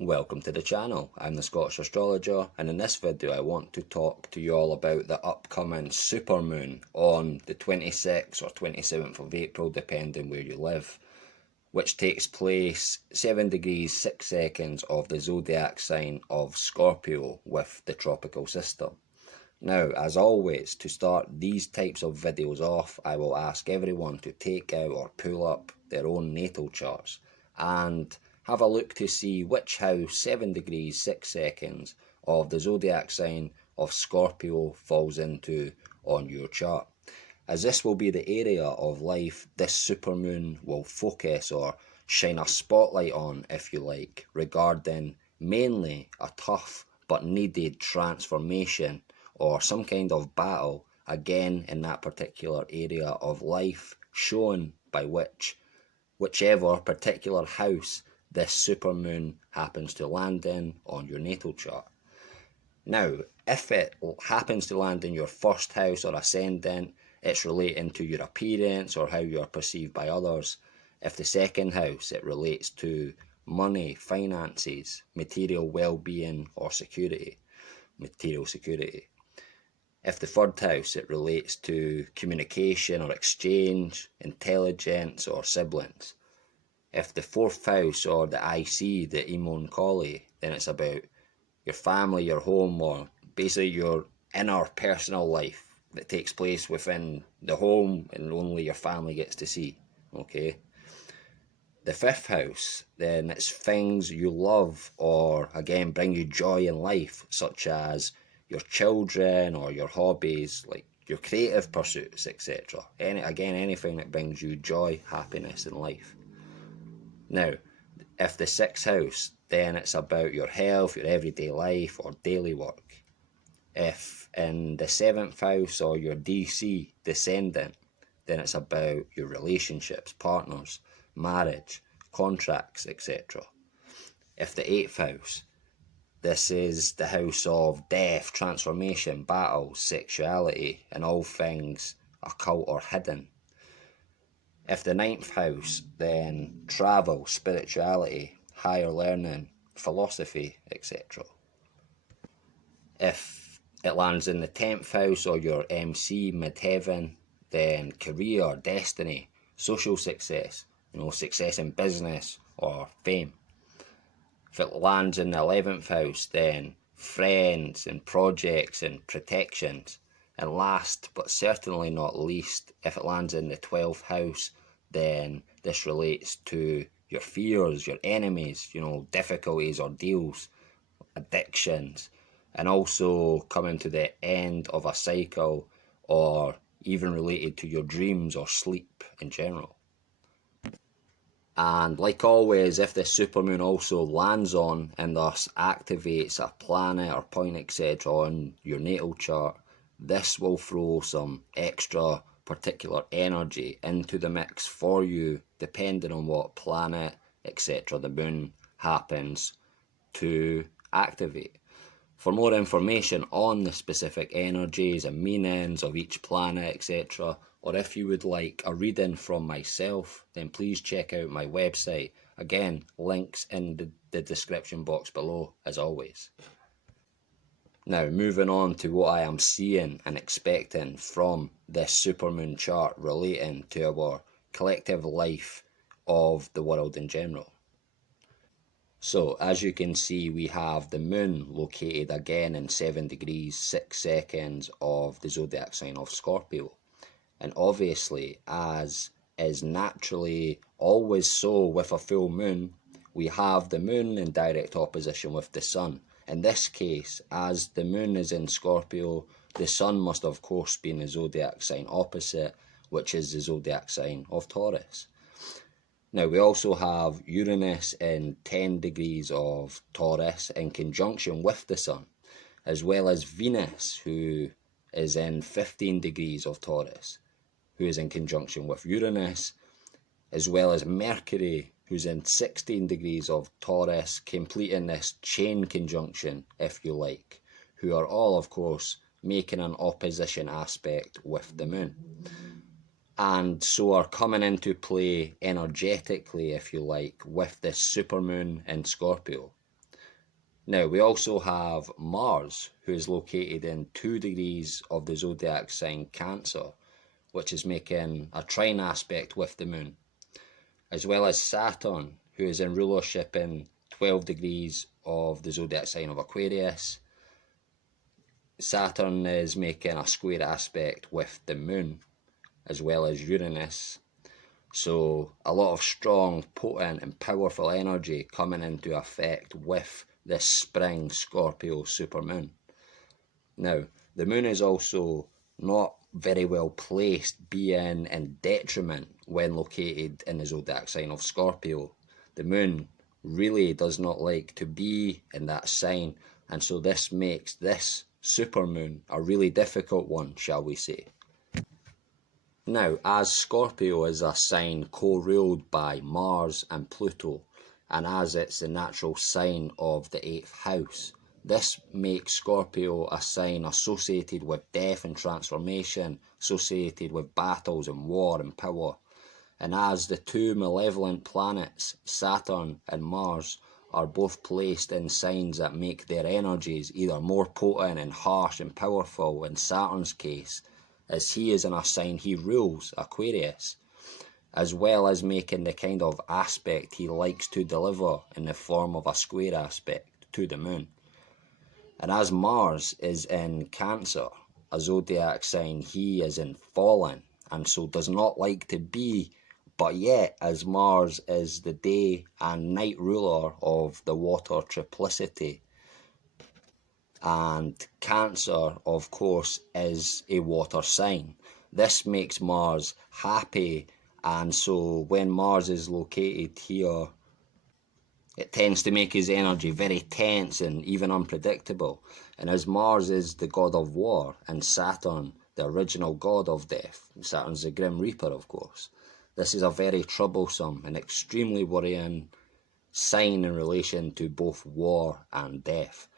Welcome to the channel. I'm the Scottish astrologer, and in this video I want to talk to you all about the upcoming supermoon on the 26th or 27th of April, depending where you live, which takes place 7 degrees 6 seconds of the zodiac sign of Scorpio with the tropical system. Now, as always, to start these types of videos off, I will ask everyone to take out or pull up their own natal charts and have a look to see which house 7 degrees 6 seconds of the zodiac sign of Scorpio falls into on your chart, as this will be the area of life this supermoon will focus or shine a spotlight on, if you like, regarding mainly a tough but needed transformation or some kind of battle, again in that particular area of life, shown by whichever particular house this supermoon happens to land in on your natal chart. Now, if it happens to land in your first house or ascendant, it's relating to your appearance or how you are perceived by others. If the second house, it relates to money, finances, material well-being or material security. If the third house, it relates to communication or exchange, intelligence or siblings. If the fourth house or the IC, the Imon Kali, then it's about your family, your home, or basically your inner personal life that takes place within the home and only your family gets to see. Okay. The fifth house, then it's things you love or again bring you joy in life, such as your children or your hobbies, like your creative pursuits, etc. Anything that brings you joy, happiness in life. Now, if the sixth house, then it's about your health, your everyday life or daily work. If in the seventh house or your DC, descendant, then it's about your relationships, partners, marriage, contracts, etc. If the eighth house, this is the house of death, transformation, battle, sexuality, and all things occult or hidden. If the ninth house, then travel, spirituality, higher learning, philosophy, etc. If it lands in the 10th house or your MC, midheaven, then career, destiny, social success, success in business or fame. If it lands in the 11th house, then friends and projects and protections. And last but certainly not least, if it lands in the 12th house, then this relates to your fears, your enemies, difficulties, ordeals, addictions, and also coming to the end of a cycle or even related to your dreams or sleep in general. And like always, if the supermoon also lands on and thus activates a planet or point, etc. on your natal chart, this will throw some extra particular energy into the mix for you, depending on what planet, etc. the moon happens to activate. For more information on the specific energies and meanings of each planet, etc., or if you would like a reading from myself, then please check out my website. Again, links in the description box below, as always. Now, moving on to what I am seeing and expecting from this supermoon chart relating to our collective life of the world in general. So, as you can see, we have the moon located again in 7 degrees 6 seconds of the zodiac sign of Scorpio. And obviously, as is naturally always so with a full moon, we have the moon in direct opposition with the sun. In this case, as the moon is in Scorpio, the sun must of course be in the zodiac sign opposite, which is the zodiac sign of Taurus. Now, we also have Uranus in 10 degrees of Taurus in conjunction with the sun, as well as Venus, who is in 15 degrees of Taurus, who is in conjunction with Uranus, as well as Mercury, who's in 16 degrees of Taurus, completing this chain conjunction, if you like, who are all, of course, making an opposition aspect with the moon. And so are coming into play energetically, if you like, with this supermoon in Scorpio. Now, we also have Mars, who is located in 2 degrees of the zodiac sign Cancer, which is making a trine aspect with the moon, as well as Saturn, who is in rulership in 12 degrees of the zodiac sign of Aquarius. Saturn is making a square aspect with the moon, as well as Uranus. So a lot of strong, potent and powerful energy coming into effect with this spring Scorpio supermoon. Now, the moon is also not very well placed, being in detriment when located in the zodiac sign of Scorpio. The moon really does not like to be in that sign, and so this makes this supermoon a really difficult one, shall we say. Now, as Scorpio is a sign co-ruled by Mars and Pluto, and as it's the natural sign of the 8th house, this makes Scorpio a sign associated with death and transformation, associated with battles and war and power. And as the two malevolent planets, Saturn and Mars, are both placed in signs that make their energies either more potent and harsh and powerful in Saturn's case, as he is in a sign he rules, Aquarius, as well as making the kind of aspect he likes to deliver in the form of a square aspect to the moon. And as Mars is in Cancer, a zodiac sign he is in fallen, and so does not like to be, but yet as Mars is the day and night ruler of the water triplicity, and Cancer, of course, is a water sign. This makes Mars happy, and so when Mars is located here, it tends to make his energy very tense and even unpredictable. And as Mars is the god of war, and Saturn, the original god of death, Saturn's the Grim Reaper, of course, this is a very troublesome and extremely worrying sign in relation to both war and death.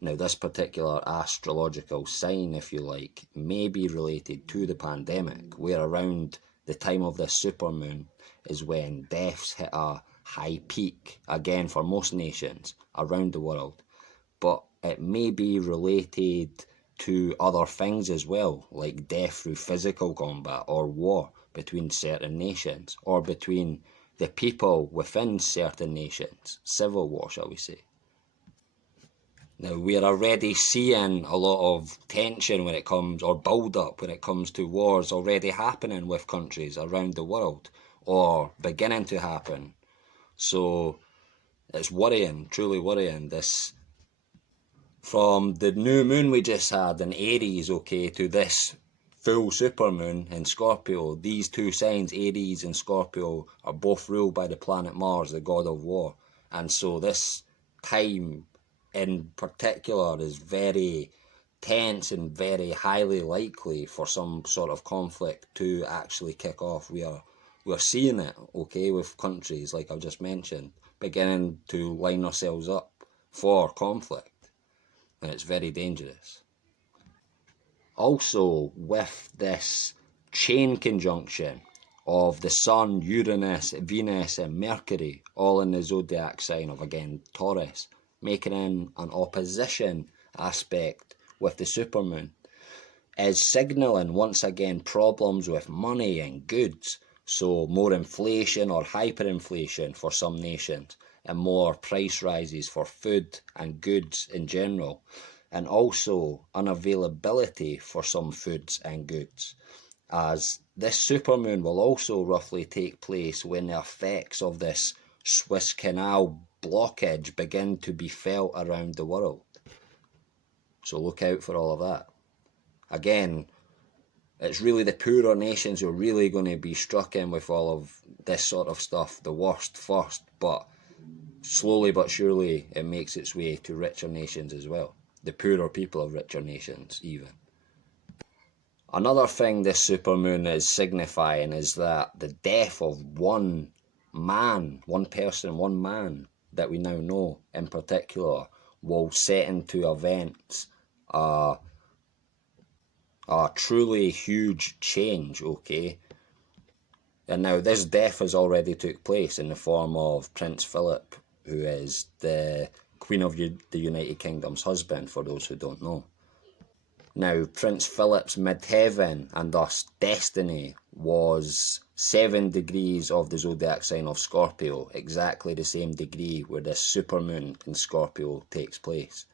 Now, this particular astrological sign, if you like, may be related to the pandemic, where around the time of this supermoon is when deaths hit a high peak, again for most nations around the world. But it may be related to other things as well, like death through physical combat or war between certain nations, or between the people within certain nations, civil war, shall we say. Now, we're already seeing a lot of tension when it comes, or build-up when it comes to wars already happening with countries around the world, or beginning to happen. So it's worrying, truly worrying. This, from the new moon we just had in Aries, okay, to this full supermoon in Scorpio, these two signs, Aries and Scorpio, are both ruled by the planet Mars, the god of war. And so this time in particular is very tense and very highly likely for some sort of conflict to actually kick off. We're seeing it, okay, with countries, like I've just mentioned, beginning to line ourselves up for conflict, and it's very dangerous. Also, with this chain conjunction of the Sun, Uranus, Venus and Mercury, all in the zodiac sign of, again, Taurus, making an opposition aspect with the supermoon, is signalling once again problems with money and goods. So more inflation or hyperinflation for some nations, and more price rises for food and goods in general, and also unavailability for some foods and goods, as this supermoon will also roughly take place when the effects of this Suez Canal blockage begin to be felt around the world. So look out for all of that. Again, it's really the poorer nations who are really going to be struck in with all of this sort of stuff, the worst first, but slowly but surely it makes its way to richer nations as well. The poorer people of richer nations even. Another thing this supermoon is signifying is that the death of one man, one person, one man that we now know in particular will set into events a truly huge change, okay? And now this death has already took place in the form of Prince Philip, who is the Queen of the United Kingdom's husband, for those who don't know. Now, Prince Philip's midheaven, and thus destiny, was 7 degrees of the zodiac sign of Scorpio, exactly the same degree where this supermoon in Scorpio takes place.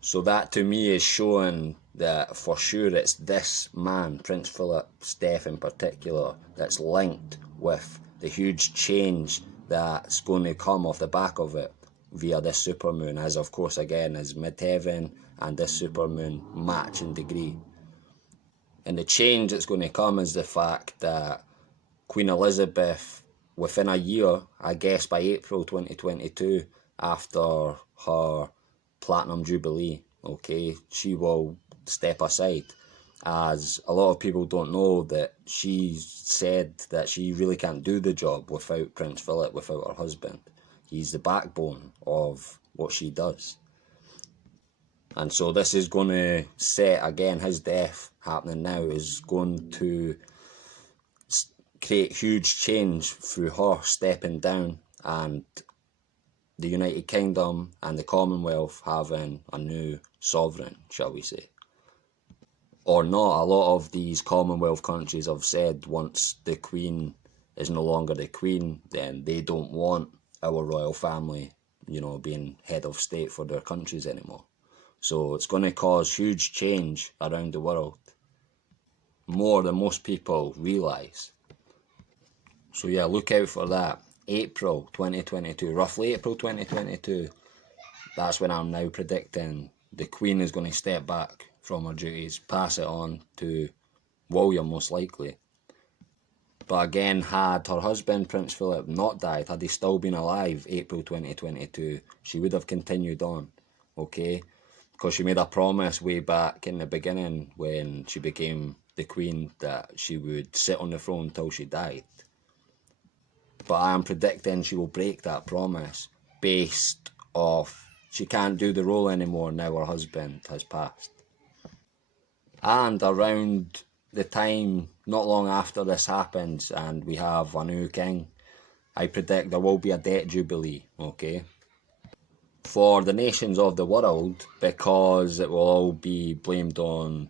So that to me is showing that for sure it's this man, Prince Philip's death in particular, that's linked with the huge change that's going to come off the back of it via this supermoon, as of course again is midheaven and this supermoon match in degree. And the change that's going to come is the fact that Queen Elizabeth, within a year, I guess by April 2022, after her Platinum Jubilee, okay, she will step aside. As a lot of people don't know that she said that she really can't do the job without Prince Philip, without her husband. He's the backbone of what she does. And so this is going to set, again, his death happening now is going to create huge change through her stepping down and the United Kingdom and the Commonwealth having a new sovereign, shall we say. Or not, a lot of these Commonwealth countries have said once the Queen is no longer the Queen, then they don't want our royal family, you know, being head of state for their countries anymore. So it's going to cause huge change around the world, more than most people realise. So yeah, look out for that. April 2022, roughly April 2022, that's when I'm now predicting the Queen is going to step back from her duties, pass it on to William most likely. But again, had her husband Prince Philip not died, had he still been alive April 2022, she would have continued on, okay? Because she made a promise way back in the beginning when she became the Queen that she would sit on the throne until she died. But I am predicting she will break that promise based off she can't do the role anymore now her husband has passed. And around the time, not long after this happens and we have a new king, I predict there will be a debt jubilee, okay? For the nations of the world, because it will all be blamed on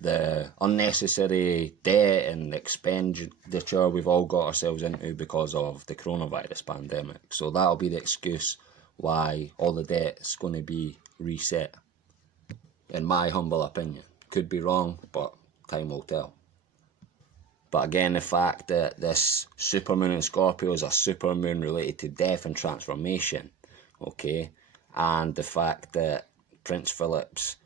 the unnecessary debt and expenditure we've all got ourselves into because of the coronavirus pandemic. So that'll be the excuse why all the debt's going to be reset, in my humble opinion. Could be wrong, but time will tell. But again, the fact that this supermoon in Scorpio is a supermoon related to death and transformation, okay, and the fact that Prince Philip's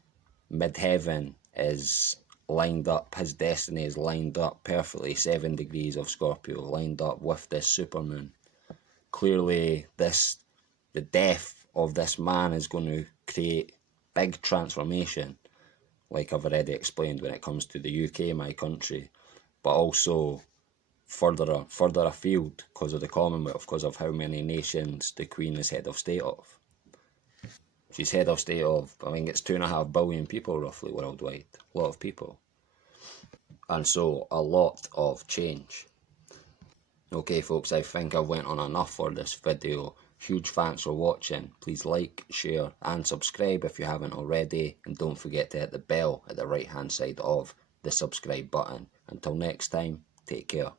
midheaven is lined up, his destiny is lined up perfectly, 7 degrees of Scorpio, lined up with this supermoon. Clearly, the death of this man is going to create big transformation, like I've already explained when it comes to the UK, my country, but also further afield because of the Commonwealth, because of how many nations the Queen is head of state of. She's head of state of, I think it's 2.5 billion people roughly worldwide. A lot of people. And so, a lot of change. Okay folks, I think I've went on enough for this video. Huge thanks for watching. Please like, share and subscribe if you haven't already. And don't forget to hit the bell at the right hand side of the subscribe button. Until next time, take care.